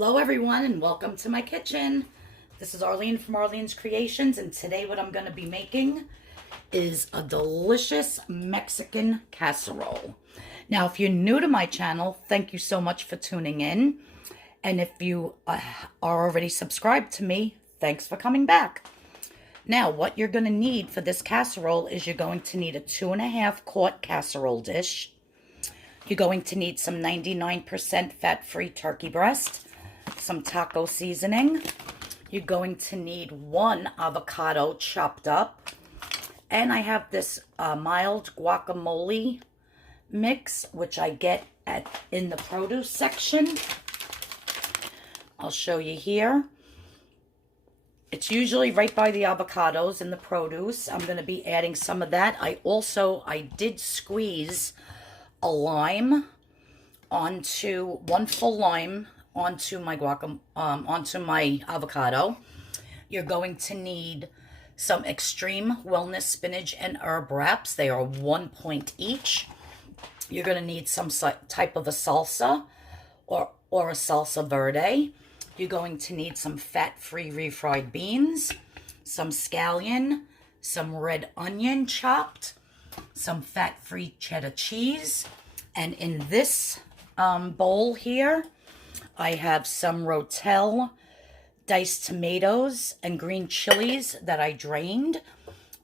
Hello everyone and welcome to my kitchen. This is Arlene from Arlene's Creations, and today what I'm going to be making is a delicious Mexican casserole. Now if you're new to my channel, thank you so much for tuning in. And if you are already subscribed to me, thanks for coming back. Now what you're going to need for this casserole is you're going to need a 2.5 quart casserole dish. You're going to need some 99% fat-free turkey breast, some taco seasoning. You're going to need 1 avocado chopped up. And I have this mild guacamole mix, which I get in the produce section. I'll show you here. It's usually right by the avocados in the produce. I'm going to be adding some of that. I did squeeze a lime onto one full lime onto my onto my avocado. You're going to need some extreme wellness spinach and herb wraps. They are 1 point each. You're going to need some type of a salsa or a salsa verde. You're going to need some fat-free refried beans, some scallion, some red onion chopped, some fat-free cheddar cheese, and in this bowl here, I have some Rotel diced tomatoes and green chilies that I drained.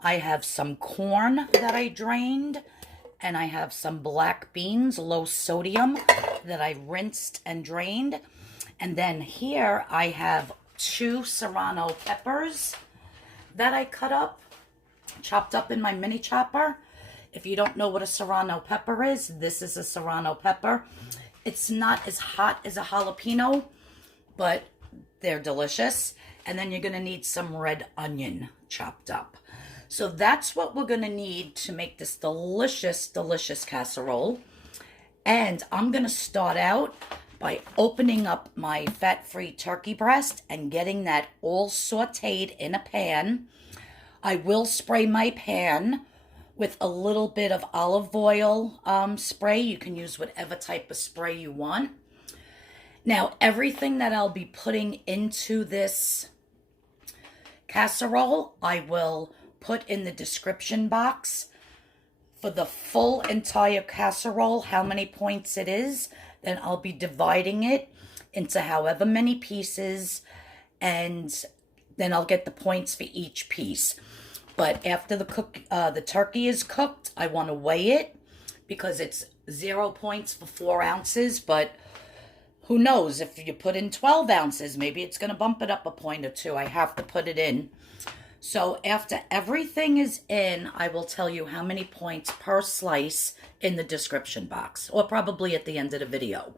I have some corn that I drained, and I have some black beans, low sodium, that I rinsed and drained. And then here I have 2 Serrano peppers that I cut up, chopped up in my mini chopper. If you don't know what a Serrano pepper is, this is a Serrano pepper. It's not as hot as a jalapeno, but they're delicious. And then you're going to need some red onion chopped up. So that's what we're going to need to make this delicious, delicious casserole. And I'm going to start out by opening up my fat-free turkey breast and getting that all sauteed in a pan. I will spray my pan with a little bit of olive oil spray. You can use whatever type of spray you want. Now, everything that I'll be putting into this casserole, I will put in the description box for the full entire casserole, how many points it is. Then I'll be dividing it into however many pieces, and then I'll get the points for each piece. But after the turkey is cooked, I want to weigh it because it's 0 points for 4 ounces. But who knows, if you put in 12 ounces, maybe it's going to bump it up a point or 2. I have to put it in. So after everything is in, I will tell you how many points per slice in the description box, or probably at the end of the video.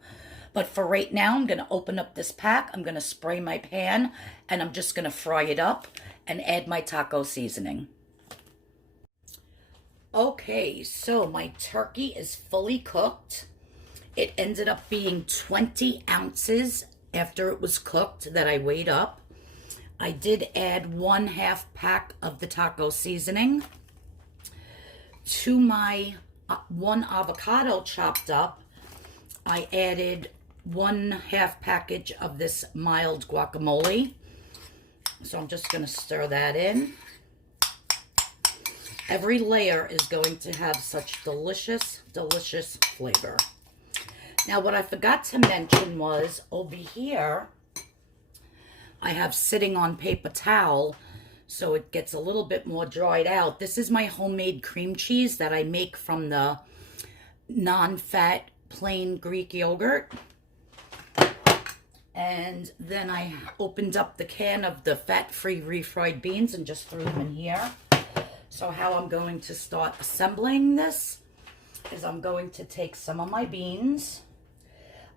But for right now, I'm going to open up this pack. I'm going to spray my pan, and I'm just going to fry it up and add my taco seasoning. Okay, so my turkey is fully cooked. It ended up being 20 ounces after it was cooked that I weighed up. I did add 1/2 pack of the taco seasoning. To my 1 avocado chopped up, I added 1/2 package of this mild guacamole. So I'm just going to stir that in. Every layer is going to have such delicious, delicious flavor. Now, what I forgot to mention was over here, I have sitting on paper towel so it gets a little bit more dried out. This is my homemade cream cheese that I make from the non-fat plain Greek yogurt. And then I opened up the can of the fat-free refried beans and just threw them in here. So how I'm going to start assembling this is I'm going to take some of my beans.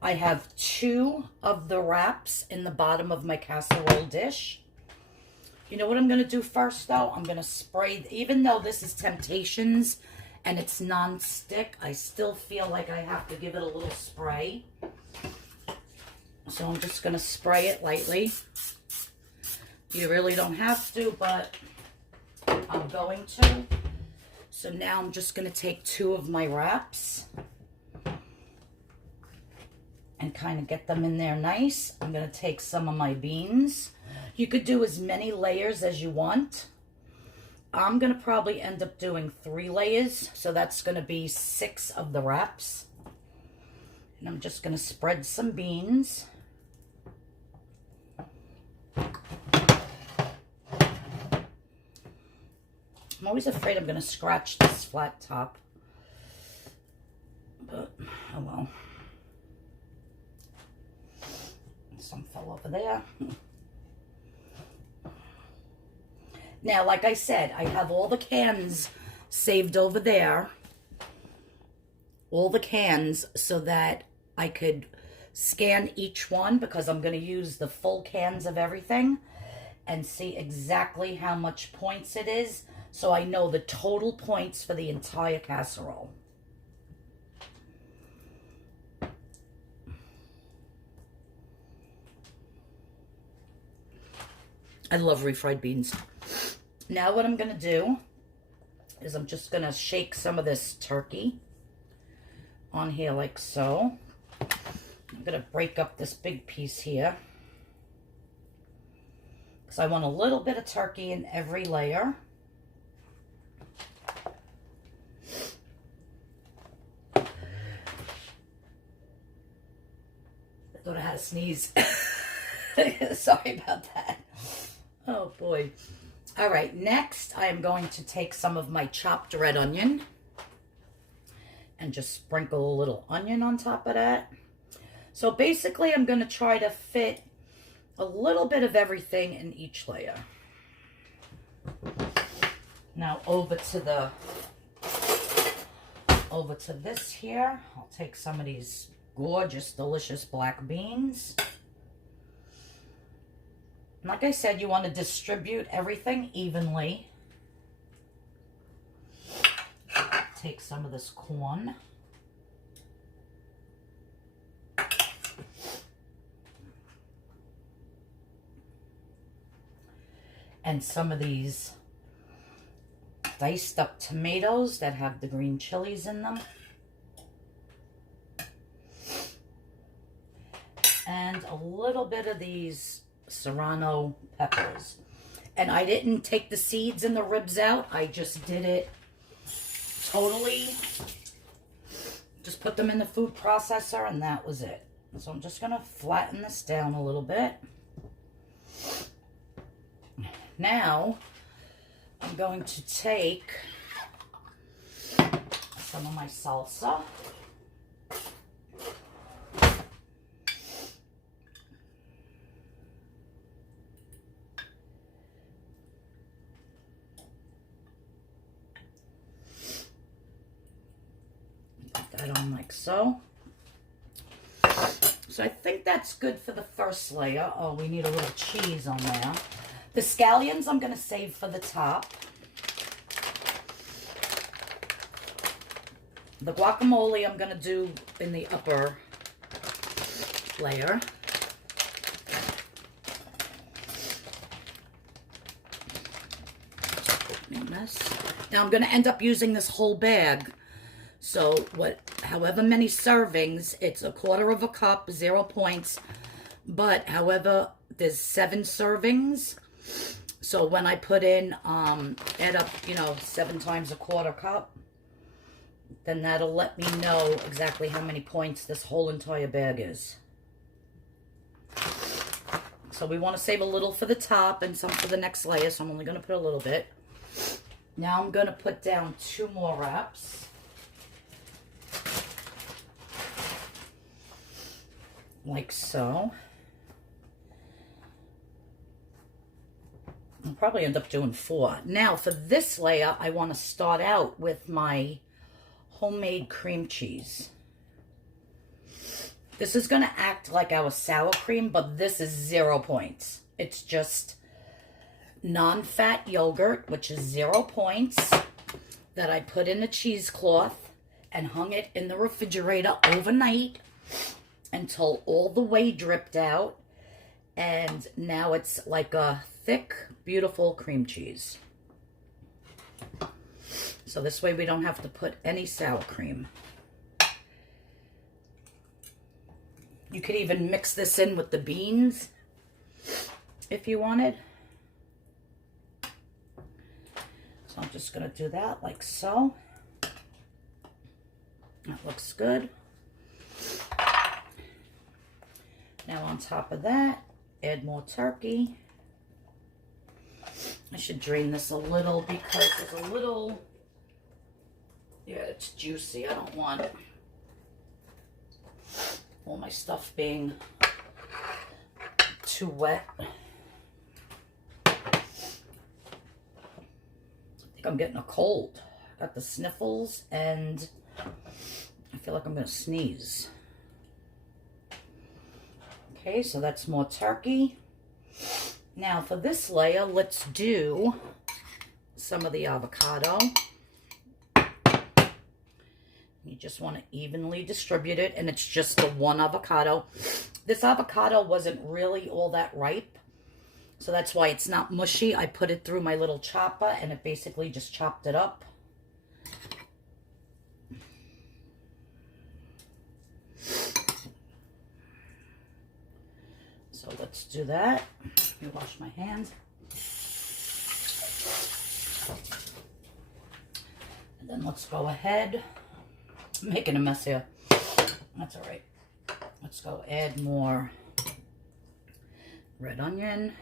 I have 2 of the wraps in the bottom of my casserole dish. You know what I'm going to do first, though? I'm going to spray, even though this is Temptations and it's non-stick, I still feel like I have to give it a little spray. So I'm just going to spray it lightly. You really don't have to, but I'm going to. So now I'm just going to take 2 of my wraps. and kind of get them in there nice. I'm going to take some of my beans. You could do as many layers as you want. I'm going to probably end up doing 3 layers, so that's going to be 6 of the wraps. And I'm just going to spread some beans. I'm always afraid I'm going to scratch this flat top. But, oh well. Some fell over there. Now, like I said, I have all the cans saved over there. All the cans so that I could scan each one because I'm going to use the full cans of everything and see exactly how much points it is so I know the total points for the entire casserole. I love refried beans. Now what I'm going to do is I'm just going to shake some of this turkey on here like so. I'm going to break up this big piece here because I want a little bit of turkey in every layer. I thought I had a sneeze. Sorry about that. Oh boy. All right, next I am going to take some of my chopped red onion and just sprinkle a little onion on top of that. So basically I'm going to try to fit a little bit of everything in each layer. Now over to this here, I'll take some of these gorgeous, delicious black beans. Like I said, you want to distribute everything evenly. Take some of this corn. And some of these diced up tomatoes that have the green chilies in them. And a little bit of these Serrano peppers. And I didn't take the seeds and the ribs out. I just did it totally. Just put them in the food processor and that was it. So I'm just going to flatten this down a little bit. Now I'm going to take some of my salsa. That on like so. So I think that's good for the first layer. Oh, we need a little cheese on there. The scallions I'm going to save for the top. The guacamole I'm going to do in the upper layer. Now I'm going to end up using this whole bag. So however many servings, it's 1/4 cup, 0 points. But however, there's 7 servings. So when I put in, add up, 7 times 1/4 cup, then that'll let me know exactly how many points this whole entire bag is. So we want to save a little for the top and some for the next layer, so I'm only going to put a little bit. Now I'm going to put down 2 more wraps. Like so. I'll probably end up doing 4. Now for this layer, I want to start out with my homemade cream cheese. This is going to act like our sour cream, but this is 0 points. It's just non-fat yogurt, which is 0 points, that I put in a cheesecloth and hung it in the refrigerator overnight until all the whey dripped out, and now it's like a thick, beautiful cream cheese. So this way we don't have to put any sour cream. You could even mix this in with the beans if you wanted. So I'm just going to do that like so. That looks good. Now on top of that, add more turkey. I should drain this a little because there's a little, yeah, it's juicy. I don't want all my stuff being too wet. I think I'm getting a cold. I got the sniffles and I feel like I'm going to sneeze. Okay, so that's more turkey. Now for this layer, let's do some of the avocado. You just want to evenly distribute it, and it's just the one avocado. This avocado wasn't really all that ripe, so that's why it's not mushy. I put it through my little chopper, and it basically just chopped it up. So let's do that. Let me wash my hands. And then let's go ahead. I'm making a mess here. That's all right. Let's go add more red onion.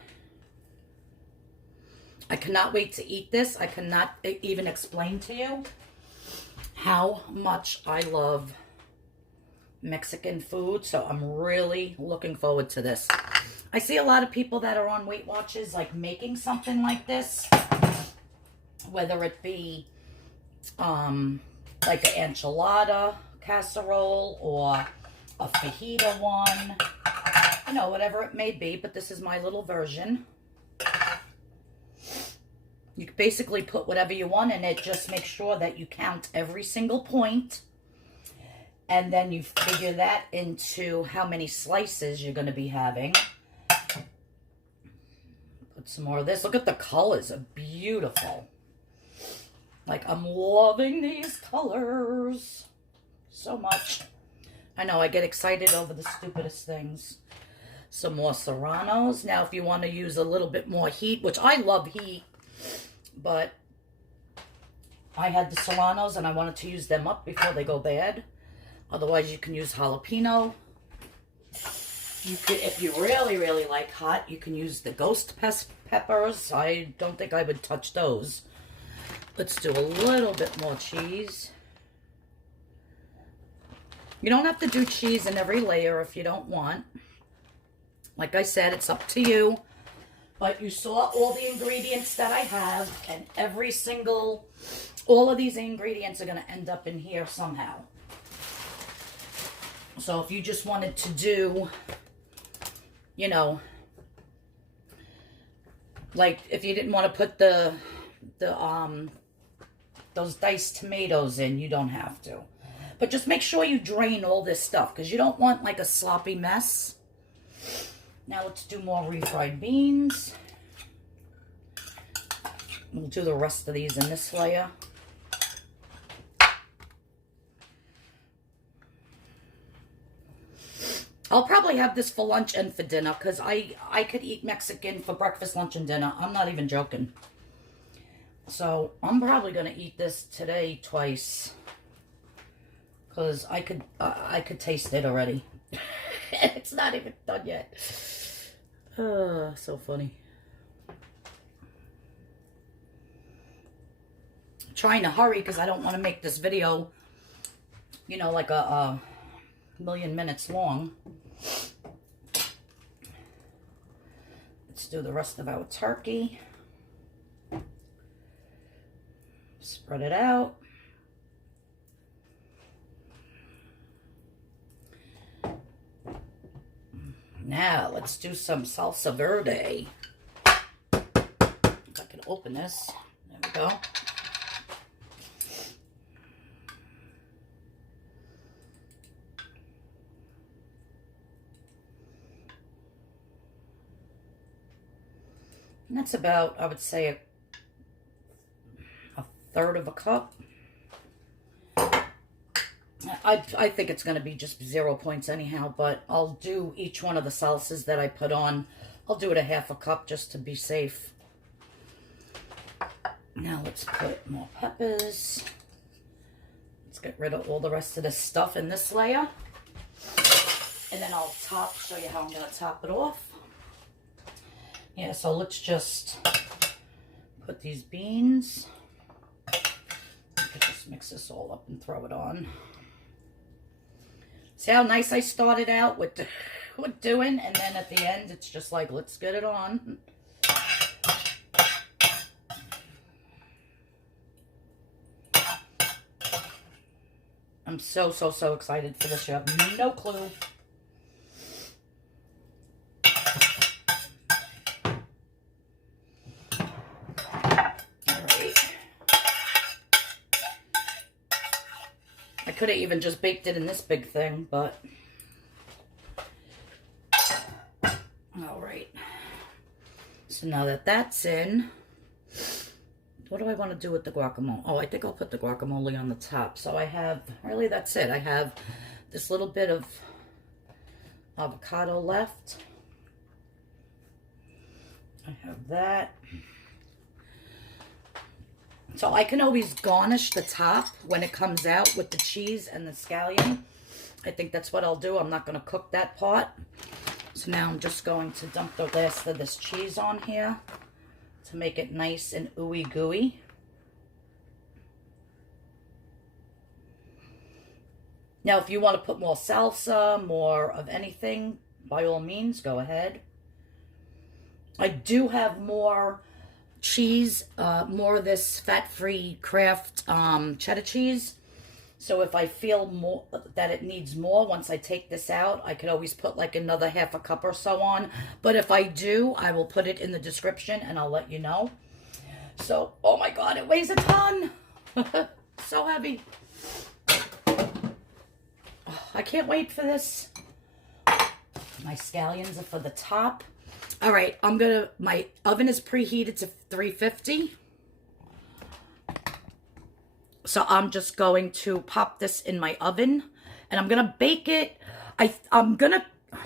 I cannot wait to eat this. I cannot even explain to you how much I love Mexican food, so I'm really looking forward to this. I see a lot of people that are on Weight Watchers like making something like this, whether it be like an enchilada casserole or a fajita one, you know, whatever it may be, but this is my little version. You can basically put whatever you want in it, just make sure that you count every single point. And then you figure that into how many slices you're going to be having. Put some more of this. Look at the colors. They're beautiful. Like, I'm loving these colors so much. I know, I get excited over the stupidest things. Some more Serranos. Now, if you want to use a little bit more heat, which I love heat, but I had the Serranos and I wanted to use them up before they go bad. Otherwise, you can use jalapeno. You could, if you really, really like hot, you can use the ghost peppers. I don't think I would touch those. Let's do a little bit more cheese. You don't have to do cheese in every layer if you don't want. Like I said, it's up to you. But you saw all the ingredients that I have, and all of these ingredients are going to end up in here somehow. So if you just wanted to do, you know, like if you didn't want to put those diced tomatoes in, you don't have to. But just make sure you drain all this stuff because you don't want like a sloppy mess. Now let's do more refried beans. We'll do the rest of these in this layer. I'll probably have this for lunch and for dinner because I could eat Mexican for breakfast, lunch, and dinner. I'm not even joking. So I'm probably going to eat this today twice because I could taste it already. It's not even done yet. So funny. I'm trying to hurry because I don't want to make this video, you know, like a million minutes long. Let's do the rest of our turkey. Spread it out. Now let's do some salsa verde. If I can open this. There we go. And that's about, I would say, a third of a cup. I think it's going to be just 0 points anyhow, but I'll do each one of the salsas that I put on. I'll do it a half a cup just to be safe. Now let's put more peppers. Let's get rid of all the rest of this stuff in this layer. And then I'll show you how I'm going to top it off. Yeah, so let's just put these beans. Just mix this all up and throw it on. See how nice I started out with doing, and then at the end it's just like, let's get it on. I'm so excited for this. You have no clue. Could have even just baked it in this big thing, but all right. So now that that's in, what do I want to do with the guacamole? Oh, I think I'll put the guacamole on the top. So I have, really that's it. I have this little bit of avocado left. I have that. So I can always garnish the top when it comes out with the cheese and the scallion. I think that's what I'll do. I'm not going to cook that part. So now I'm just going to dump the last of this cheese on here to make it nice and ooey gooey. Now if you want to put more salsa, more of anything, by all means, go ahead. I do have more cheese, more of this fat-free Kraft cheddar cheese. So if I feel more that it needs more once I take this out, I could always put like another half a cup or so on. But if I do, I will put it in the description and I'll let you know. So, oh my God, it weighs a ton. So heavy. I can't wait for this. My scallions are for the top. All right, my oven is preheated to 350. So I'm just going to pop this in my oven and I'm going to bake it.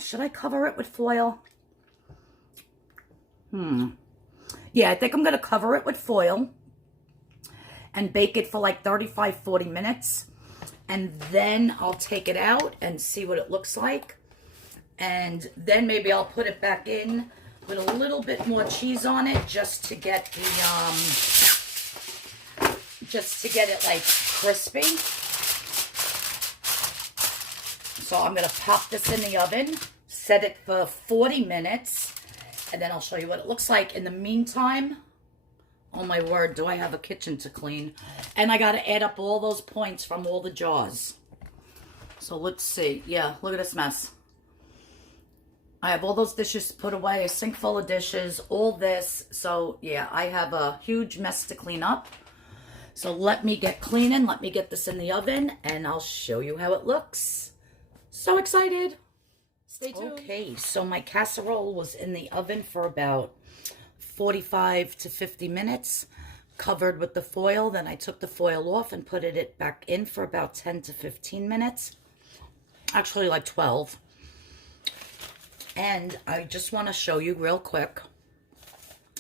Should I cover it with foil? Yeah, I think I'm going to cover it with foil and bake it for like 35-40 minutes. And then I'll take it out and see what it looks like. And then maybe I'll put it back in with a little bit more cheese on it just to get the, it like crispy. So I'm going to pop this in the oven, set it for 40 minutes, and then I'll show you what it looks like. In the meantime, oh my word, do I have a kitchen to clean. And I got to add up all those points from all the jars. So let's see. Yeah, look at this mess. I have all those dishes to put away, a sink full of dishes, all this. So, yeah, I have a huge mess to clean up. So let me get cleaning. Let me get this in the oven, and I'll show you how it looks. So excited. Stay tuned. Okay, so my casserole was in the oven for about 45 to 50 minutes, covered with the foil. Then I took the foil off and put it back in for about 10 to 15 minutes. Actually, like 12. And I just want to show you real quick.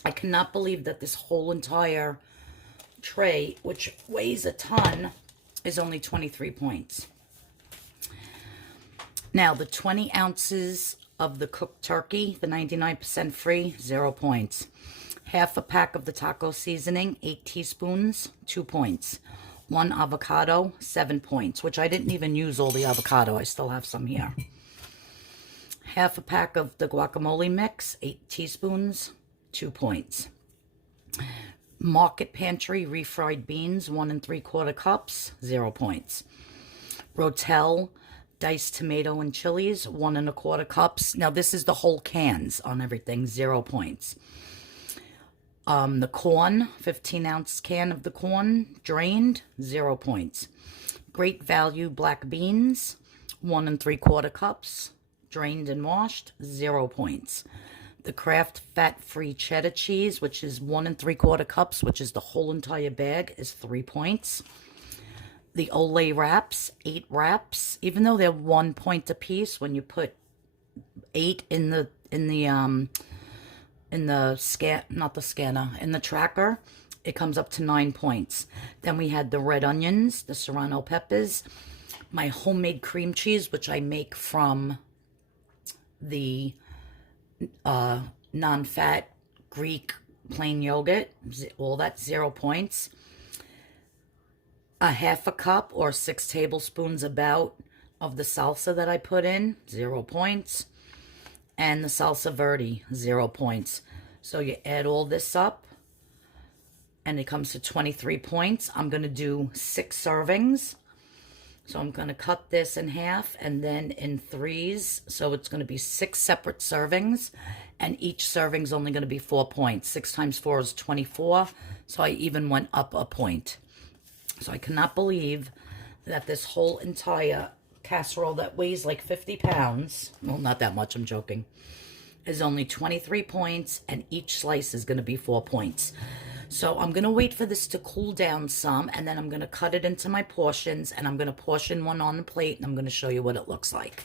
I cannot believe that this whole entire tray, which weighs a ton, is only 23 points. Now, the 20 ounces of the cooked turkey, the 99% free, 0 points. Half a pack of the taco seasoning, 8 teaspoons, 2 points. 1 avocado, 7 points, which I didn't even use all the avocado. I still have some here. Half a pack of the guacamole mix, 8 teaspoons, 2 points. Market Pantry refried beans, 1 3/4 cups, 0 points. Rotel Diced Tomato and chilies, 1 1/4 cups. Now this is the whole cans on everything, 0 points. The corn, 15-ounce can of the corn, drained, 0 points. Great Value black beans, 1 3/4 cups. Drained and washed, 0 points. The Kraft fat-free cheddar cheese, which is 1 3/4 cups, which is the whole entire bag, is 3 points. the Olay wraps, 8 wraps, even though they're 1 point a piece. When you put 8 in the tracker, it comes up to 9 points. Then we had the red onions, the Serrano peppers, my homemade cream cheese, which I make from the non-fat Greek plain yogurt, all that 0 points. A half a cup or 6 tablespoons about of the salsa that I put in, 0 points. And the Salsa Verde, 0 points. So you add all this up, and it comes to 23 points. I'm going to do 6 servings. So I'm going to cut this in half and then in 3s. So it's going to be 6 separate servings, and each serving's only going to be 4 points. 6 times 4 is 24. So I even went up a point. So I cannot believe that this whole entire casserole that weighs like 50 pounds, well, not that much, I'm joking, is only 23 points, and each slice is going to be 4 points. So I'm going to wait for this to cool down some, and then I'm going to cut it into my portions, and I'm going to portion one on the plate, and I'm going to show you what it looks like.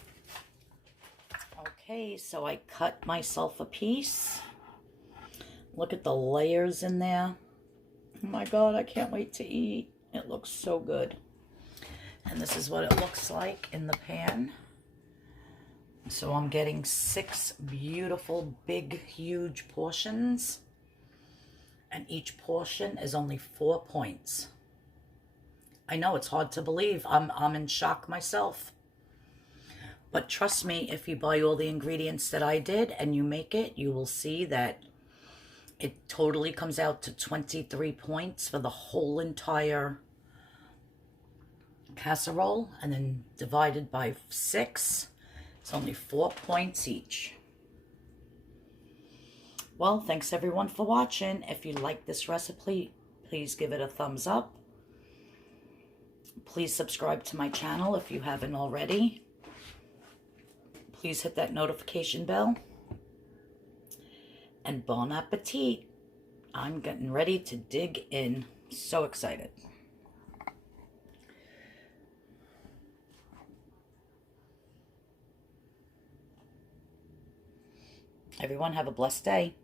Okay, so I cut myself a piece. Look at the layers in there. Oh my God, I can't wait to eat. It looks so good. And this is what it looks like in the pan. So I'm getting 6 beautiful, big, huge portions. And each portion is only 4 points. I know it's hard to believe. I'm in shock myself. But trust me, if you buy all the ingredients that I did and you make it, you will see that it totally comes out to 23 points for the whole entire casserole, and then divided by 6, it's only 4 points each. Well, thanks everyone for watching. If you like this recipe, please give it a thumbs up. Please subscribe to my channel if you haven't already. Please hit that notification bell. And bon appetit. I'm getting ready to dig in. So excited. Everyone have a blessed day.